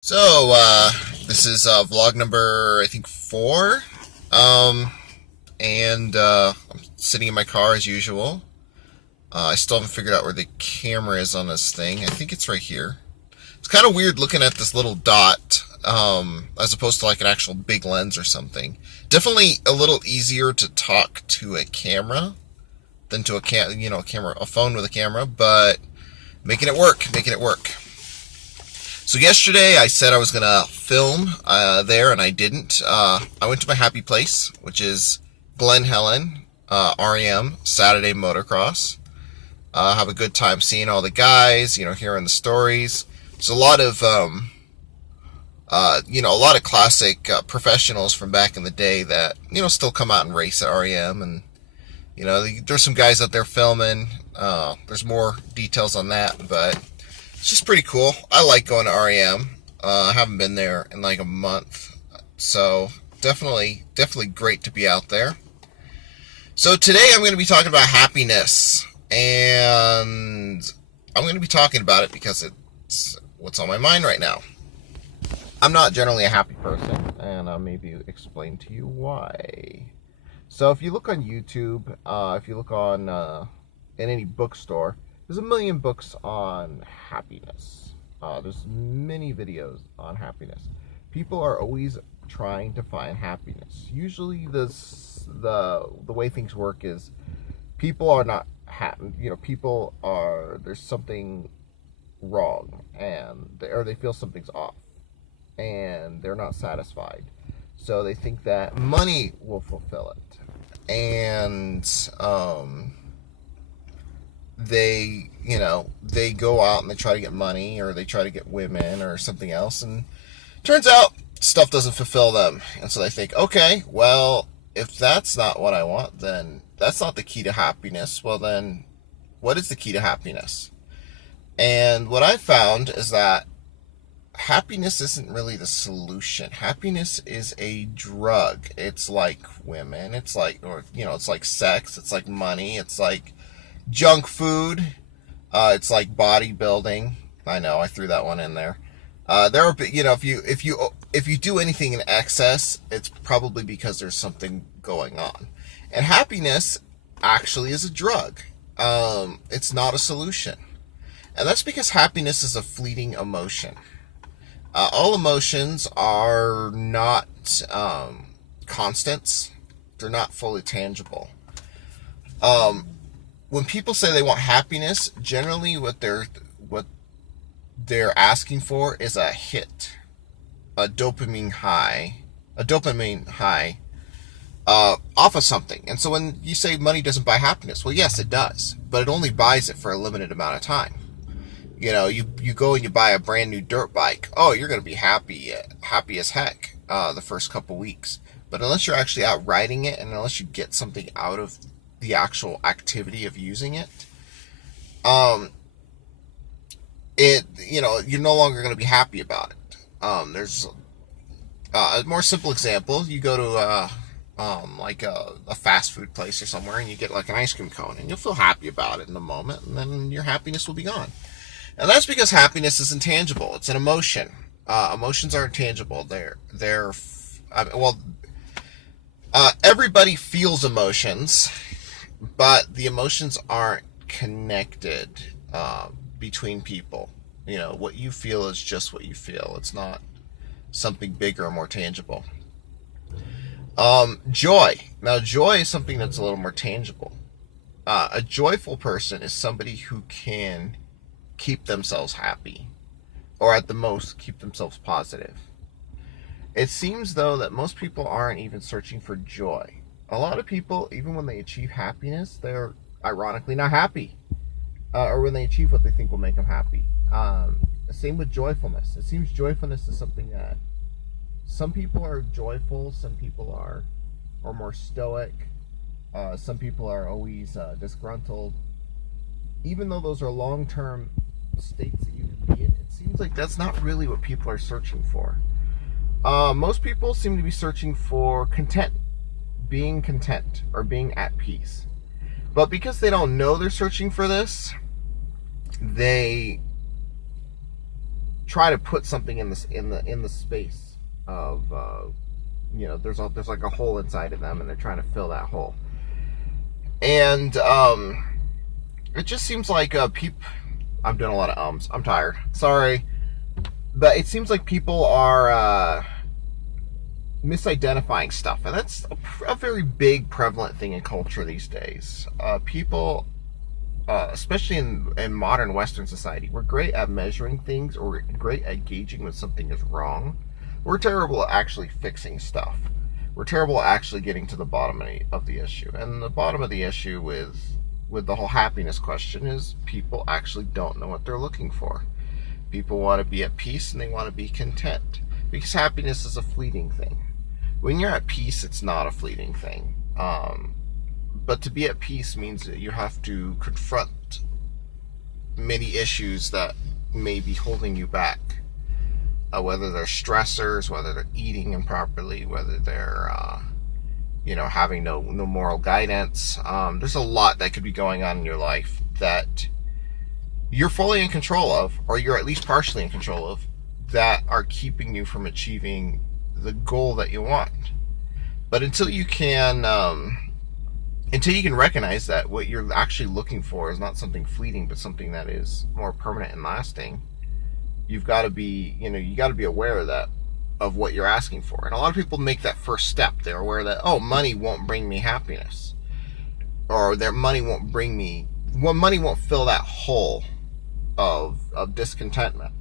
So, this is vlog number, I think, 4. I'm sitting in my car as usual. I still haven't figured out where the camera is on this thing. I think it's right here. It's kind of weird looking at this little dot, as opposed to like an actual big lens or something. Definitely a little easier to talk to a camera than to a phone with a camera, but making it work. So yesterday I said I was gonna film there, and I didn't. I went to my happy place, which is Glen Helen, REM Saturday Motocross. Have a good time seeing all the guys, hearing the stories. There's a lot of, a lot of classic professionals from back in the day that still come out and race at REM, and there's some guys out there filming. There's more details on that, but it's just pretty cool. I like going to REM. I haven't been there in like a month, so definitely great to be out there. So today I'm going to be talking about happiness, and I'm going to be talking about it because it's what's on my mind right now. I'm not generally a happy person, and I'll maybe explain to you why. So if you look on YouTube, if you look on in any bookstore, there's a million books on happiness. There's many videos on happiness. People are always trying to find happiness. Usually, the way things work is people are not happy. People are there's something wrong, and they feel something's off, and they're not satisfied. So they think that money will fulfill it, and they go out and they try to get money, or they try to get women or something else, and turns out stuff doesn't fulfill them. And so they think, okay, well, if that's not what I want, then that's not the key to happiness. Well, then what is the key to happiness? And what I found is that happiness isn't really the solution. Happiness is a drug. It's like women, it's like sex, it's like money, it's like junk food, it's like bodybuilding. I know I threw that one in there. If you do anything in excess, it's probably because there's something going on. And happiness actually is a drug. It's not a solution, and that's because happiness is a fleeting emotion. All emotions are not constants. They're not fully tangible. When people say they want happiness, generally what they're asking for is a hit, a dopamine high, off of something. And so when you say money doesn't buy happiness, well, yes, it does, but it only buys it for a limited amount of time. You go and you buy a brand new dirt bike. Oh, you're going to be happy as heck the first couple weeks. But unless you're actually out riding it, and unless you get something out of the actual activity of using it, you're no longer going to be happy about it. There's a more simple example. You go to like a fast food place or somewhere, and you get like an ice cream cone, and you'll feel happy about it in the moment, and then your happiness will be gone. And that's because happiness is intangible. It's an emotion. Emotions are intangible. Everybody feels emotions, but the emotions aren't connected between people. What you feel is just what you feel. It's not something bigger or more tangible. Joy. Now, joy is something that's a little more tangible. A joyful person is somebody who can keep themselves happy, or at the most keep themselves positive. It seems, though, that most people aren't even searching for joy. A lot of people, even when they achieve happiness, they're ironically not happy, or when they achieve what they think will make them happy. Same with joyfulness. It seems joyfulness is something that some people are joyful, some people are more stoic, some people are always disgruntled. Even though those are long-term states that you can be in, it seems like that's not really what people are searching for. Most people seem to be searching for being content, or being at peace. But because they don't know they're searching for this, they try to put something in the space of there's like a hole inside of them, and they're trying to fill that hole. And it just seems like people. I'm doing a lot of ums. I'm tired. Sorry, but it seems like people are misidentifying stuff, and that's a very big prevalent thing in culture these days. People, especially in modern Western society, we're great at measuring things, or we're great at gauging when something is wrong. We're terrible at actually fixing stuff. We're terrible at actually getting to the bottom of the issue. And the bottom of the issue with the whole happiness question is people actually don't know what they're looking for. People want to be at peace, and they want to be content, because happiness is a fleeting thing. When you're at peace, it's not a fleeting thing. But to be at peace means that you have to confront many issues that may be holding you back. Whether they're stressors, whether they're eating improperly, whether they're having no moral guidance. There's a lot that could be going on in your life that you're fully in control of, or you're at least partially in control of, that are keeping you from achieving the goal that you want. But until you can recognize that what you're actually looking for is not something fleeting, but something that is more permanent and lasting, you've got to be, you got to be aware of what you're asking for. And a lot of people make that first step. They're aware that, money won't bring me happiness, or their money won't money won't fill that hole of discontentment.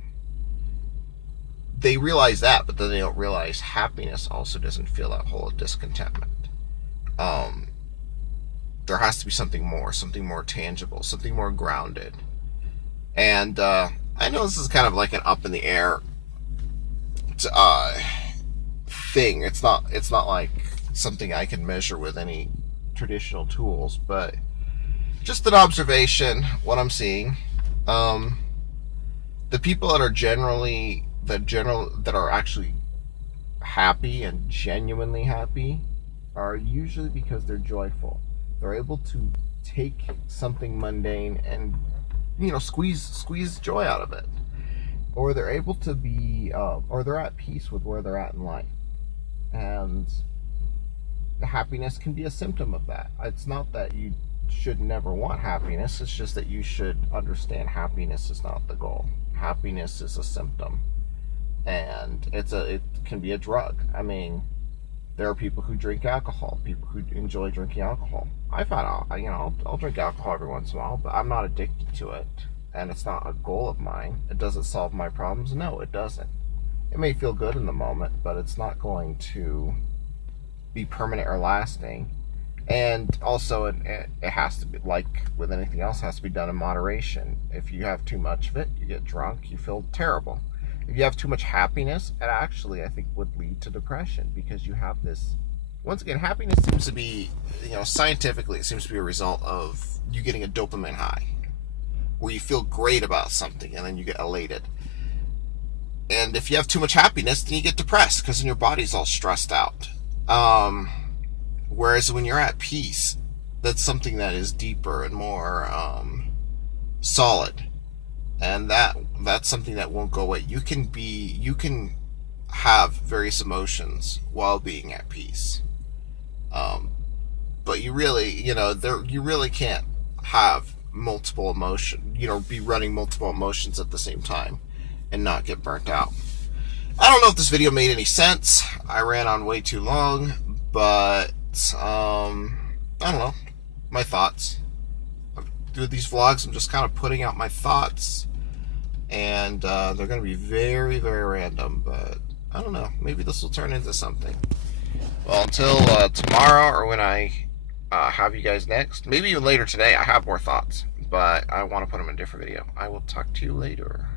They realize that, but then they don't realize happiness also doesn't fill that hole of discontentment. There has to be something more tangible, something more grounded. And I know this is kind of like an up in the air thing. It's not like something I can measure with any traditional tools, but just an observation, what I'm seeing. The people that are actually happy and genuinely happy are usually because they're joyful. They're able to take something mundane and squeeze joy out of it, or they're able to be or they're at peace with where they're at in life. And happiness can be a symptom of that. It's not that you should never want happiness, it's just that you should understand happiness is not the goal. Happiness is a symptom, and it can be a drug. I mean, there are people who drink alcohol, people who enjoy drinking alcohol. I find I'll drink alcohol every once in a while, but I'm not addicted to it, and it's not a goal of mine. It doesn't solve my problems. No, it doesn't. It may feel good in the moment, but it's not going to be permanent or lasting. And also, it has to be, like with anything else, has to be done in moderation. If you have too much of it, you get drunk, you feel terrible. If you have too much happiness, it actually, I think, would lead to depression, because you have this. Once again, happiness seems to be, scientifically, it seems to be a result of you getting a dopamine high, where you feel great about something and then you get elated. And if you have too much happiness, then you get depressed, because then your body's all stressed out. Whereas when you're at peace, that's something that is deeper and more solid, and that's something that won't go away. You can have various emotions while being at peace, but you really can't have multiple emotions. Be running multiple emotions at the same time and not get burnt out. I don't know if this video made any sense. I ran on way too long, but I don't know, my thoughts. Through these vlogs, I'm just kind of putting out my thoughts, and they're going to be very, very random, but I don't know, maybe this will turn into something. Well, until tomorrow, or when I have you guys next, maybe even later today, I have more thoughts, but I want to put them in a different video. I will talk to you later.